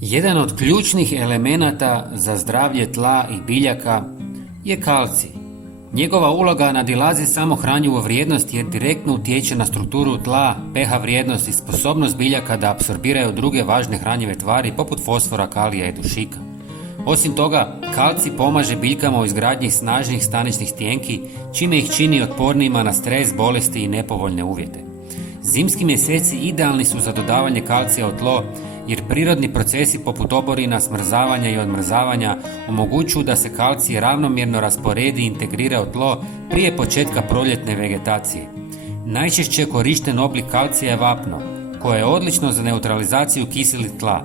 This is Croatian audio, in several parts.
Jedan od ključnih elemenata za zdravlje tla i biljaka je kalcij. Njegova uloga nadilazi samo hranjivu vrijednost jer direktno utječe na strukturu tla, pH vrijednost i sposobnost biljaka da apsorbiraju druge važne hranjive tvari poput fosfora, kalija i dušika. Osim toga, kalcij pomaže biljkama u izgradnji snažnih staničnih stijenki, čime ih čini otpornijima na stres, bolesti i nepovoljne uvjete. Zimski mjeseci idealni su za dodavanje kalcija u tlo jer prirodni procesi poput oborina, smrzavanja i odmrzavanja omogućuju da se kalcij ravnomjerno rasporedi i integrira u tlo prije početka proljetne vegetacije. Najčešće korišten oblik kalcija je vapno, koje je odlično za neutralizaciju kiselih tla.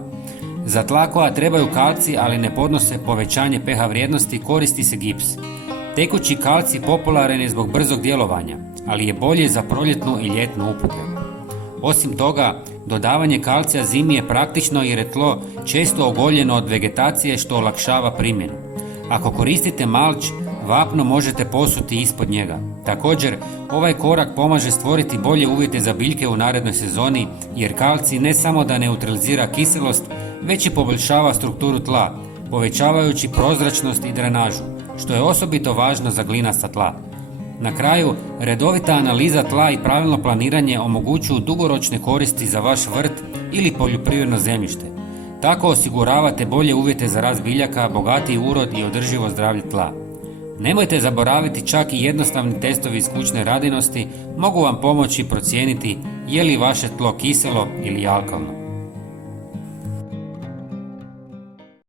Za tla koja trebaju kalcij, ali ne podnose povećanje pH vrijednosti, koristi se gips. Tekući kalcij popularan je zbog brzog djelovanja, ali je bolje za proljetnu i ljetnu upotrebu. Osim toga, dodavanje kalcija zimi je praktično jer je tlo često ogoljeno od vegetacije što olakšava primjenu. Ako koristite malč, vapno možete posuti ispod njega. Također, ovaj korak pomaže stvoriti bolje uvjete za biljke u narednoj sezoni jer kalcij ne samo da neutralizira kiselost, već i poboljšava strukturu tla, povećavajući prozračnost i drenažu, što je osobito važno za glinasta tla. Na kraju, redovita analiza tla i pravilno planiranje omogućuju dugoročne koristi za vaš vrt ili poljoprivredno zemljište. Tako osiguravate bolje uvjete za rast biljaka, bogatiji urod i održivo zdravlje tla. Nemojte zaboraviti, čak i jednostavni testovi iz kućne radinosti mogu vam pomoći procijeniti je li vaše tlo kiselo ili alkalno.